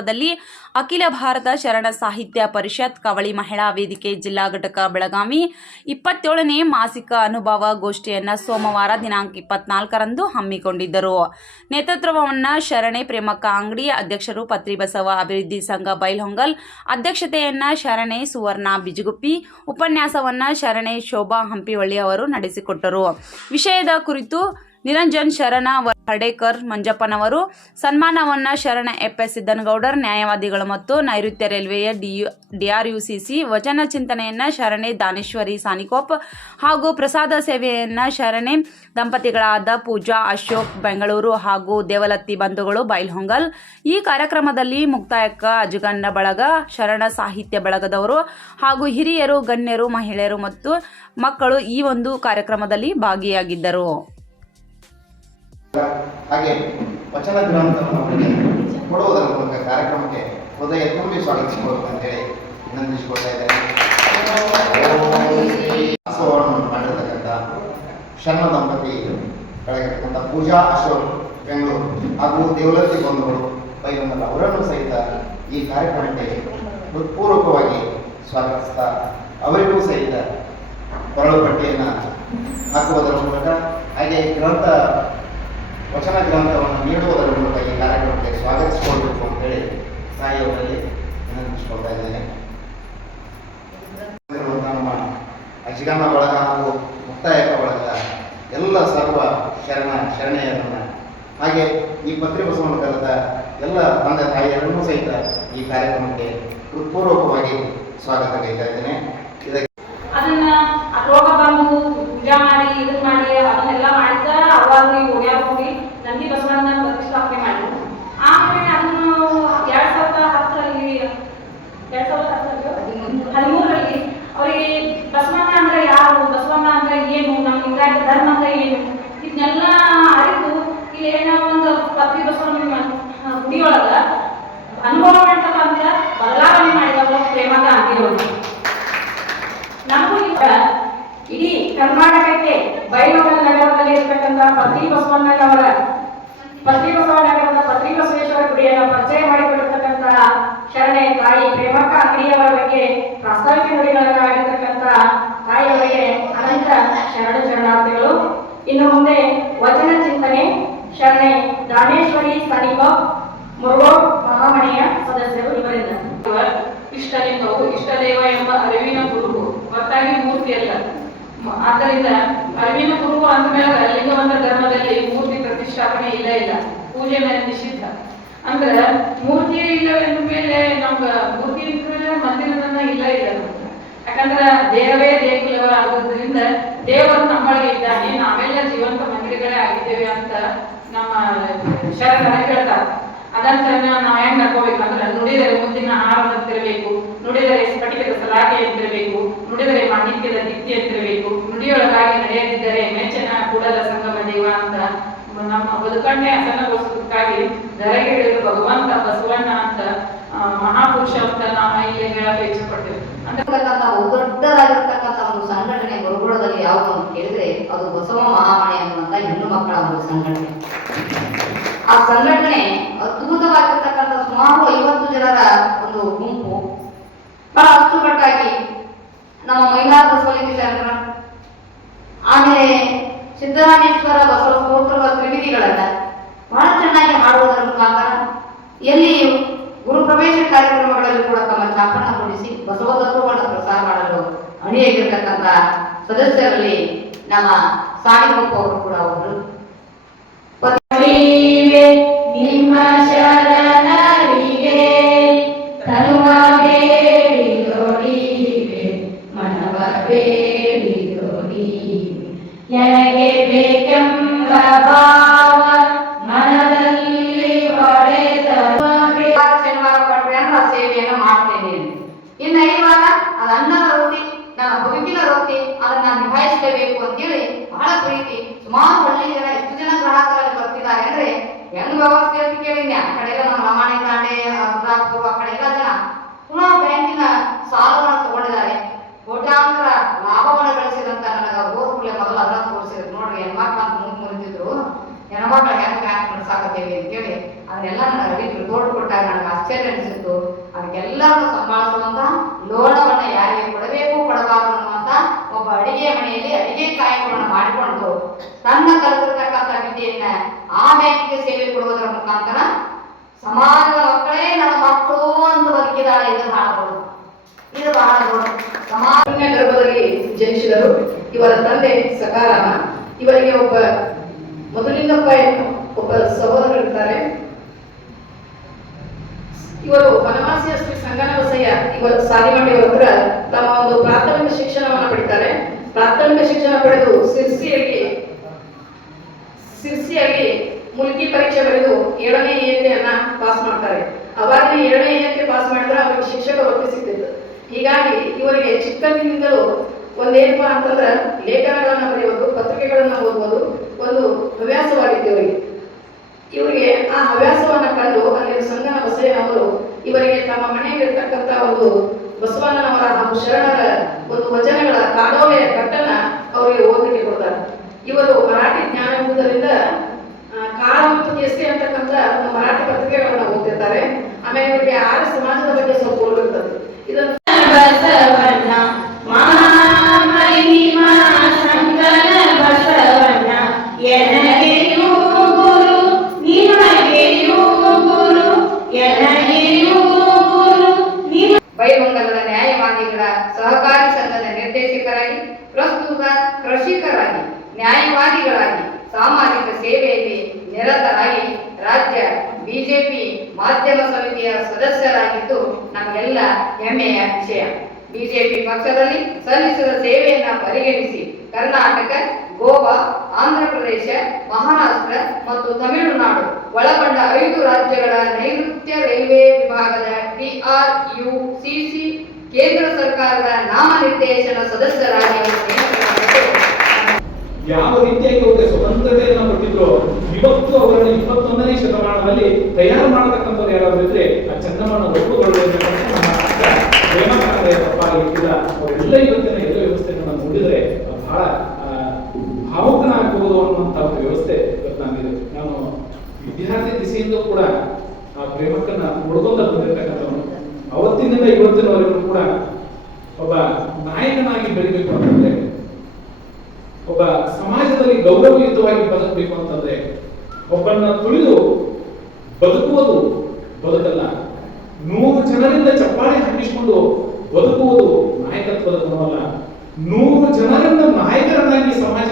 ದಲ್ಲಿ ಅಖಿಲ ಭಾರತ ಶರಣ ಸಾಹಿತ್ಯ ಪರಿಷತ್ ಕವಳಿ ಮಹಿಳಾ ವೇದಿಕೆ ಜಿಲ್ಲಾ ಘಟಕ ಬೆಳಗಾವಿ ಇಪ್ಪತ್ತೇಳನೇ ಮಾಸಿಕ ಅನುಭವ ಗೋಷ್ಠಿಯನ್ನ ಸೋಮವಾರ ದಿನಾಂಕ ಇಪ್ಪತ್ನಾಲ್ಕರಂದು ಹಮ್ಮಿಕೊಂಡಿದ್ದರು. ನೇತೃತ್ವವನ್ನು ಶರಣೆ ಪ್ರೇಮಕ್ಕ ಅಂಗಡಿ ಅಧ್ಯಕ್ಷರು ಪತ್ರಿ ಬಸವ ಅಭಿವೃದ್ಧಿ ಸಂಘ ಬೈಲ್ಹೊಂಗಲ್ ಅಧ್ಯಕ್ಷತೆಯನ್ನ ಶರಣೆ ಸುವರ್ಣ ಬಿಜುಗುಪ್ಪಿ ಉಪನ್ಯಾಸವನ್ನ ಶರಣೆ ಶೋಭಾ ಹಂಪಿವಳ್ಳಿ ಅವರು ನಡೆಸಿಕೊಟ್ಟರು. ವಿಷಯದ ಕುರಿತು ನಿರಂಜನ್ ಶರಣ ಹಡೇಕರ್ ಮಂಜಪ್ಪನವರು ಸನ್ಮಾನವನ್ನ ಶರಣ ಎಫ್ ಎಸ್ ಸಿದ್ದನಗೌಡರ್, ನ್ಯಾಯವಾದಿಗಳು ಮತ್ತು ನೈಋತ್ಯ ರೈಲ್ವೆಯ ಡಿಯು ಡಿಆರ್ಯುಸಿಸಿ ವಚನ ಚಿಂತನೆಯನ್ನ ಶರಣೆ ದಾನೇಶ್ವರಿ ಸಾನಿಕೋಪ್ ಹಾಗೂ ಪ್ರಸಾದ ಸೇವೆಯನ್ನ ಶರಣೆ ದಂಪತಿಗಳಾದ ಪೂಜಾ, ಅಶೋಕ್, ಬೆಂಗಳೂರು ಹಾಗೂ ದೇವಲತ್ತಿ ಬಂಧುಗಳು ಬೈಲ್ಹೊಂಗಲ್ ಈ ಕಾರ್ಯಕ್ರಮದಲ್ಲಿ ಮುಕ್ತಾಯಕ್ಕ ಅಜಗಣ್ಣ ಬಳಗ, ಶರಣ ಸಾಹಿತ್ಯ ಬಳಗದವರು ಹಾಗೂ ಹಿರಿಯರು, ಗಣ್ಯರು, ಮಹಿಳೆಯರು ಮತ್ತು ಮಕ್ಕಳು ಈ ಒಂದು ಕಾರ್ಯಕ್ರಮದಲ್ಲಿ ಭಾಗಿಯಾಗಿದ್ದರು. ಹಾಗೆ ವಚನ ಗ್ರಂಥವನ್ನು ಅವರಿಗೆ ಕೊಡುವುದರ ಮೂಲಕ ಕಾರ್ಯಕ್ರಮಕ್ಕೆ ಹೃದಯ ತುಂಬಿ ಸ್ವಾಗತಿಸಬಹುದು ಅಂತೇಳಿ ವಿನಂತಿಸಿಕೊಳ್ತಾ ಇದ್ದೇನೆ. ದಾಸೋಹವನ್ನು ಮಾಡಿರ್ತಕ್ಕಂಥ ಶರಣ ದಂಪತಿ ಬೆಳಗಿರ್ತಕ್ಕಂಥ ಪೂಜಾ ಅಶೋಕ್ ಬೆಂಗಳೂರು ಹಾಗೂ ದೇವಲತ್ತಿ ಬಂಧುಗಳು ಬೈಗಂಬಲ್ಲ ಅವರನ್ನು ಸಹಿತ ಈ ಕಾರ್ಯಕ್ರಮಕ್ಕೆ ಹೃತ್ಪೂರ್ವಕವಾಗಿ ಸ್ವಾಗತಿಸ್ತಾ ಅವರಿಗೂ ಸಹಿತ ಕೊರಳು ಪಟ್ಟಿಯನ್ನು ಹಾಕುವುದರ ಮೂಲಕ ಹಾಗೆ ಗ್ರಂಥ ವಚನ ಗ್ರಂಥವನ್ನು ನೀಡುವುದರ ಮೂಲಕ ಈ ಕಾರ್ಯಕ್ರಮಕ್ಕೆ ಸ್ವಾಗತಿಸಿಕೊಳ್ಬೇಕು ಅಂತೇಳಿ ತಾಯಿಯವರಲ್ಲಿ ವಿನಂತಿಸಿಕೊಳ್ತಾ ಇದ್ದೇನೆ. ನಮ್ಮ ಅಜಿಗಾನ ಬಳಗ ಹಾಗೂ ಮುಕ್ತಾಯಕ ಬಳಗದ ಎಲ್ಲ ಸರ್ವ ಶರಣ ಶರಣೆಯರನ್ನು ಹಾಗೆ ಈ ಪತ್ರಿ ಬಸವನ ಕರೆದ ಎಲ್ಲ ತಂದೆ ತಾಯಿಯರನ್ನು ಸಹಿತ ಈ ಕಾರ್ಯಕ್ರಮಕ್ಕೆ ಹೃತ್ಪೂರ್ವಕವಾಗಿ ಸ್ವಾಗತ ಕೈತಾ ಇದ್ದೇನೆ ಇದಕ್ಕೆ ಅದನ್ನ ಆ ರೋಗ ಬಂದು ಪೂಜಾ ಮಾಡಿ ಇದನ್ನ ಮಾಡಿ ಅದನ್ನೆಲ್ಲ ಮಾಡಿದ ಅವಾಗ ಓಡ್ಯಾರ ಹೋಗಿ ನಂದಿ ಬಸವಣ್ಣ ಪ್ರತಿಷ್ಠಾಪನೆ ಮಾಡಿದ್ರು ಆಮೇಲೆ ಅದನ್ನು ಎರಡ್ ಸಾವಿರದ ಹತ್ತರಲ್ಲಿ ಎರಡ್ ಸಾವಿರದ ಹತ್ತರಲ್ಲಿ ಹದಿಮೂರರಲ್ಲಿ ಅವರಿಗೆ ಬಸವಣ್ಣ ಅಂದ್ರೆ ಯಾರು ಬಸವಣ್ಣ ಅಂದ್ರೆ ಏನು ನಮ್ಮ ಲಿಂಗಾಯತ ಧರ್ಮ ಅಂದ್ರೆ ಏನು ಇದನ್ನೆಲ್ಲ ಅರಿತು ಇಲ್ಲಿ ಏನೋ ಒಂದು ಪತ್ರಿ ಬಸವಣ್ಣ ಗುಡಿಯೊಳಗ ಅನುಭವ ಮಾಡ್ತಕ್ಕಂಥ ಬದಲಾವಣೆ ಮಾಡಿದವರು ಪ್ರೇಮದ ಅಂಗಿರೋದು ನಮಗೂ ಈಗ ಇಡೀ ಕರ್ನಾಟಕಕ್ಕೆ ಬೈಲಹೊಂಗಲ ನಗರದಲ್ಲಿ ಇರ್ತಕ್ಕಂಥ ಪತ್ರಿ ಬಸವಣ್ಣನವರ ಪತ್ರಿ ಬಸವ ನಗರದ ಪತ್ರಿ ಬಸವೇಶ್ವರ ಗುಡಿಯನ್ನು ಪರಿಚಯ ಮಾಡಿಕೊಟ್ಟಿರ್ತಕ್ಕಂಥ ಶರಣೆ ತಾಯಿ ಪ್ರೇಮಕ್ಕ ಅಂಗಡಿಯವರ ಬಗ್ಗೆ ಪ್ರಾಸ್ತಾವಿಕ ನುಡಿಗಳಾಗಿರ್ತಕ್ಕಂಥ ತಾಯಿಯವರಿಗೆ ಅನಂತ ಶರಣ ಶರಣಾರ್ಥಿಗಳು. ಇನ್ನು ಮುಂದೆ ವಚನ ಚಿಂತನೆ, ಶರಣೆ ದಾನೇಶ್ವರಿ ಸನಿಪ ಮುರುಗೋ ಮಹಾಮಣಿಯ ಸದಸ್ಯರು ಇವರಿಂದ ಇಷ್ಟಲಿಂಗವು ಇಷ್ಟದೇವ ಎಂಬ ಅರಿವಿನ ಗುರುವು ಹೊರತಾಗಿ ಮೂರ್ತಿ ಅಲ್ಲ ಮ- ಆದ್ದರಿಂದ ಅರಿವಿನ ಗುರುವು ಅಂದಮೇಲೆ ಲಿಂಗವಂತ ಧರ್ಮದಲ್ಲಿ ಮೂರ್ತಿ ಪ್ರತಿಷ್ಠಾಪನೆ ಇಲ್ಲ ಇಲ್ಲ. ಪೂಜೆ ನಿಷಿದ್ಧ. ಅಂದ್ರ ಮೂರ್ತಿ ಇಲ್ಲವೆಂದ ಮೇಲೆ ನಮ್ಗ ಮೂರ್ತಿ ಮೇಲೆ ಮಂದಿರದನ್ನ ಇಲ್ಲ ಇಲ್ಲ. ಯಾಕಂದ್ರ ದೇವರೇ ದೇಗುಲವ ಆಗೋದ್ರಿಂದ ದೇವರು ನಮ್ಮೊಳಗೆ ಇದ್ದಾನೆ. ನಾವೆಲ್ಲ ಜೀವಂತ ಮಂದಿರಗಳೇ ಆಗಿದ್ದೇವೆ ಅಂತ ನಮ್ಮ ಶರಣರ ಹೇಳ್ತಾರೆ. ಅದನ್ನ ನಾವು ಹೆಂಗ್ ನಡ್ಕೋಬೇಕಂದ್ರೆ ನುಡಿದರೆ ಮುಂದಿನ ಆಹಾರದಂತಿರಬೇಕು ನುಡಿದರೆ ಸ್ಫಟಿಕದ ಸಲಾಕೆ ಅಂತಿರಬೇಕು ನುಡಿದರೆ ಮಾಣಿಕ್ಯದ ದಿತ್ತಿ ಅಂತಿರಬೇಕು ನುಡಿಯೊಳಗಾಗಿ ನಡೆಯದಿದ್ದರೆ ಮೆಚ್ಚನ ಕೂಡಲ ಸಂಗಮ ದೇವ ಅಂತ ನಮ್ಮ ಬದುಕನ್ನೇ ಹಸನಗೊಳಿಸೋದಕ್ಕಾಗಿ ಧರೆಗಿಳಿದ ಭಗವಂತ ಬಸವಣ್ಣ ಅಂತ ಮಹಾಪುರುಷ ಅಂತ ನಾವು ಇಲ್ಲಿ ಹೇಳಕ್ಕೆ ಇಚ್ಛಪಡ್ತೇವೆ. ಅಂದ್ರೆ ಇರ್ತಕ್ಕಂಥ ದೊಡ್ಡದಾಗಿರ್ತಕ್ಕಂಥ ಒಂದು ಸಂಘಟನೆ ಗುರುಗುಳದಲ್ಲಿ ಯಾವುದು ಅಂತ ಕೇಳಿದ್ರೆ ಅದು ಬಸವ ಮಹಾಮಣೆ ಅನ್ನುವಂತ ಹೆಣ್ಣು ಮಕ್ಕಳ ಒಂದು ಸಂಘಟನೆ. ಆ ಸಂಘಟನೆ ಸುಮಾರು ಐವತ್ತು ಜನರ ಒಂದು ಗುಂಪು. ಬಹಳ ಅಚ್ಚುಕಟ್ಟಾಗಿ ನಮ್ಮ ಮಹಿಳಾ ಬಸವಲಿಂಗ ಶಂಕರ ಆಮೇಲೆ ಸಿದ್ದರಾಮೇಶ್ವರ ಬಸವ ಸ್ತೋತ್ರದ ತ್ರಿವಿಧಿಗಳನ್ನ ಬಹಳ ಚೆನ್ನಾಗಿ ಹಾಡುವುದರ ಮುಖಾಂತರ ಎಲ್ಲಿ ಗುರು ಪ್ರವೇಶ ಕಾರ್ಯಕ್ರಮಗಳಲ್ಲಿ ಕೂಡ ತಮ್ಮ ಚಾಪನ ಮೂಡಿಸಿ ಬಸವ ತತ್ವವನ್ನು ಪ್ರಸಾರ ಮಾಡಲು ಅಣಿಯಾಗಿರ್ತಕ್ಕಂಥ ಸದಸ್ಯರಲ್ಲಿ ನಮ್ಮ ಸಾಯಿಬಪ್ಪ ಅವರು. ಹೆಂಗ್ ವ್ಯವಸ್ಥೆ ಅಂತ ಕೇಳಿದ್ಯ? ಆ ಕಡೆ ಎಲ್ಲ ನಮ್ಮ ಲಮಾಣಿ ತಾಂಡೆ ಅರ್ಧಾಪುರ ಆ ಕಡೆ ಎಲ್ಲ ಜನ ಪುನಃ ಬ್ಯಾಂಕಿನ ಸಾಲವನ್ನು ತಗೊಂಡಿದ್ದಾರೆ. ಕೋಟ್ಯಾಂತರ ಲಾಭವನ್ನು ಗಳಿಸಿದಂತ ನನಗೆ ಓದ್ ಕೂಡಲೇ ಮೊದಲು ಅದನ್ನ ತೋರಿಸಿದ್ರು. ನೋಡ್ರಿ ಹೆಣ್ಮಕ್ಳು ಅಂತ ಮುಂದೆ ಮುರಿದಿದ್ರು ಹೆಣ್ಮಕ್ಳು ಹೆಂಗ್ ಬ್ಯಾಂಕ್ ಮಾಡ್ಸಾಕತ್ತೇಳಿ ಅಂತ ಕೇಳಿ ಅದನ್ನೆಲ್ಲ ನನಗೆ ಅರಿತು ತೋಡ್ ಕೊಟ್ಟಾಗ ನನಗೆ ಆಶ್ಚರ್ಯ ಅನಿಸಿತ್ತು. ಅದಕ್ಕೆಲ್ಲರನ್ನು ಸಂಭಾಳಿಸುವಂತ ಲೋನವನ್ನ ಯಾರಿಗೆ ಕೊಡಬೇಕು, ಕೊಡಬಾರದು ಅನ್ನುವಂತ ಒಬ್ಬ ಅಡಿಗೆ ಮನೆಯಲ್ಲಿ ಅಡಿಗೆ ಕಾಯಕವನ್ನು ಮಾಡಿಕೊಂಡು ತನ್ನ ಕಲ್ಪನೆ ವಿದ್ಯೆಯನ್ನ ಆ ಸೇವೆ ಕೊಡುವುದರ ಮುಖಾಂತರ ಸಮಾಜದ ಮಕ್ಕಳೇ ನಮ್ಮ ಮಕ್ಕಳು ಅಂತ ಬದುಕಿದಾಳೆ ಇದು ಬಹಳ ದೊಡ್ಡದು ಇದು ಬಹಳ ಸಮಾಜ. ಗರ್ಭದಲ್ಲಿ ಜನಿಸಿದರು ಇವರ ತಂದೆ ಸಕಾರಾಮ ಇವರಿಗೆ ಒಬ್ಬ ಮೊದಲಿಂಗಪ್ಪ ಎಂದು ಒಬ್ಬ ಸಹೋದರರಿರ್ತಾರೆ ಇವರು ವನವಾಸಿಯ ಶ್ರೀ ಸಂಗನವಸಯ್ಯ ಇವರು ಸಾಲಿಮಂಡಿಯವರ ಹತ್ರ ತಮ್ಮ ಒಂದು ಪ್ರಾಥಮಿಕ ಶಿಕ್ಷಣವನ್ನು ಪಡಿತಾರೆ. ಪ್ರಾಥಮಿಕ ಶಿಕ್ಷಣ ಪಡೆದು ಸಿರ್ಸಿಯಲ್ಲಿ ಸಿರ್ಸಿಯಲ್ಲಿ ಮುಲ್ಕಿ ಪರೀಕ್ಷೆ ಬರೆದು ಏಳನೇ ಏನೆಯನ್ನ ಪಾಸ್ ಮಾಡ್ತಾರೆ. ಅವಾಗ ಏಳನೇ ಏನಕ್ಕೆ ಪಾಸ್ ಮಾಡಿದ್ರೆ ಅವ್ರಿಗೆ ಶಿಕ್ಷಕ ವೃತ್ತಿ ಸಿಗ್ತಿತ್ತು ಹೀಗಾಗಿ ಇವರಿಗೆ ಚಿಕ್ಕಂದಿನಿಂದಲೂ ಒಂದೇನಪ್ಪ ಅಂತಂದ್ರೆ ಲೇಖನಗಳನ್ನ ಬರೆಯುವುದು, ಪತ್ರಿಕೆಗಳನ್ನ ಓದುವುದು ಒಂದು ಹವ್ಯಾಸವಾಗಿತ್ತು ಇವರಿಗೆ ಇವರಿಗೆ ಆ ಹವ್ಯಾಸವನ್ನ ಕಂಡು ಅಲ್ಲಿ ಸಂಗನ ಬಸಯ್ಯನವರು ಇವರಿಗೆ ತಮ್ಮ ಮನೆಯಲ್ಲಿರ್ತಕ್ಕಂಥ ಒಂದು ಬಸವಣ್ಣನವರ ಹಾಗೂ ಶರಣರ ಒಂದು ವಚನಗಳ ಕಾಡೋಲೆಯ ಕಟ್ಟನ್ನ ಅವರಿಗೆ ಓದಲಿಕ್ಕೆ ಕೊಡ್ತಾರೆ. ಇವರು ಮರಾಠಿ ಜ್ಞಾನ ಇರುವುದರಿಂದ ಕಾಲ ಮತ್ತು ಕೇಸರಿ ಅಂತಕ್ಕಂಥ ಮರಾಠಿ ಪತ್ರಿಕೆಗಳನ್ನ ಓದ್ತಿರ್ತಾರೆ. ಆಮೇಲೆ ಇವರಿಗೆ ಆರ್ಯ ಸಮಾಜದ ಸೇವೆಯಲ್ಲಿ ನಿರತರಾಗಿ ರಾಜ್ಯ ಬಿಜೆಪಿ ಮಾಧ್ಯಮ ಸಮಿತಿಯ ಸದಸ್ಯರಾಗಿದ್ದು ನಮಗೆಲ್ಲ ಹೆಮ್ಮೆಯ ವಿಷಯ. ಬಿಜೆಪಿ ಪಕ್ಷದಲ್ಲಿ ಸಲ್ಲಿಸಿದ ಸೇವೆಯನ್ನ ಪರಿಗಣಿಸಿ ಕರ್ನಾಟಕ, ಗೋವಾ, ಆಂಧ್ರಪ್ರದೇಶ, ಮಹಾರಾಷ್ಟ್ರ ಮತ್ತು ತಮಿಳುನಾಡು, ಒಳಗೊಂಡ ಐದು ರಾಜ್ಯಗಳ ನೈಋತ್ಯ ರೈಲ್ವೆ ವಿಭಾಗದ ಟಿಆರ್ ಡಿಆರ್ಯುಸಿಸಿ ಕೇಂದ್ರ ಸರ್ಕಾರದ ನಾಮನಿರ್ದೇಶನ ಸದಸ್ಯರಾಗಿ ಯಾವ ರೀತಿಯಾಗಿ ಸ್ವತಂತ್ರತೆಯನ್ನು ಇವತ್ತು ಅವರನ್ನು ಇಪ್ಪತ್ತೊಂದನೇ ಶತಮಾನದಲ್ಲಿ ತಯಾರು ಮಾಡತಕ್ಕಂಥವ್ರು ಯಾರಾದ್ರೂ ಇದ್ರೆ ಆ ಚಂದ್ರಮಾನ ಪ್ರೇಮಕಾಂತ ತಪ್ಪಾಗಲಿಕ್ಕಿಲ್ಲ ಅವರೆಲ್ಲ ಇವತ್ತಿನ ಎಲ್ಲ ವ್ಯವಸ್ಥೆಗಳನ್ನ ನೋಡಿದ್ರೆ ಬಹಳ ಭಾವುಕನಾಗಬಹುದು ಅನ್ನುವಂತ ಒಂದು ವ್ಯವಸ್ಥೆ ಇವತ್ತು ನಮ್ಗಿದೆ ನಾನು ವಿದ್ಯಾರ್ಥಿ ದಿಸೆಯಿಂದ ಕೂಡ ಆ ಪ್ರೇಮಕ್ಕನ್ನ ನೋಡ್ಕೊಂತ ಬಂದಿರತಕ್ಕಂಥವನು. ಅವತ್ತಿನಿಂದ ಇವತ್ತಿನವರೆಗೂ ಕೂಡ ಒಬ್ಬ ನಾಯಕನಾಗಿ ಬೆಳಿಬೇಕು ಅಂತಂದ್ರೆ ಯುದ್ಧವಾಗಿ ಬದುಕಬೇಕು ಅಂತಂದ್ರೆ ಒಬ್ಬನ್ನ ತುಳಿದು ಬದುಕುವುದು ಬದುಕಲ್ಲ. ನೂರು ಜನರಿಂದ ಚಪ್ಪಾಳೆ ಹಾಕಿಸಿಕೊಂಡು ಬದುಕುವುದು ನಾಯಕತ್ವದ ಗುಣವಲ್ಲ. ನೂರು ಜನರಿಂದ ನಾಯಕರನ್ನಾಗಿ ಸಮಾಜ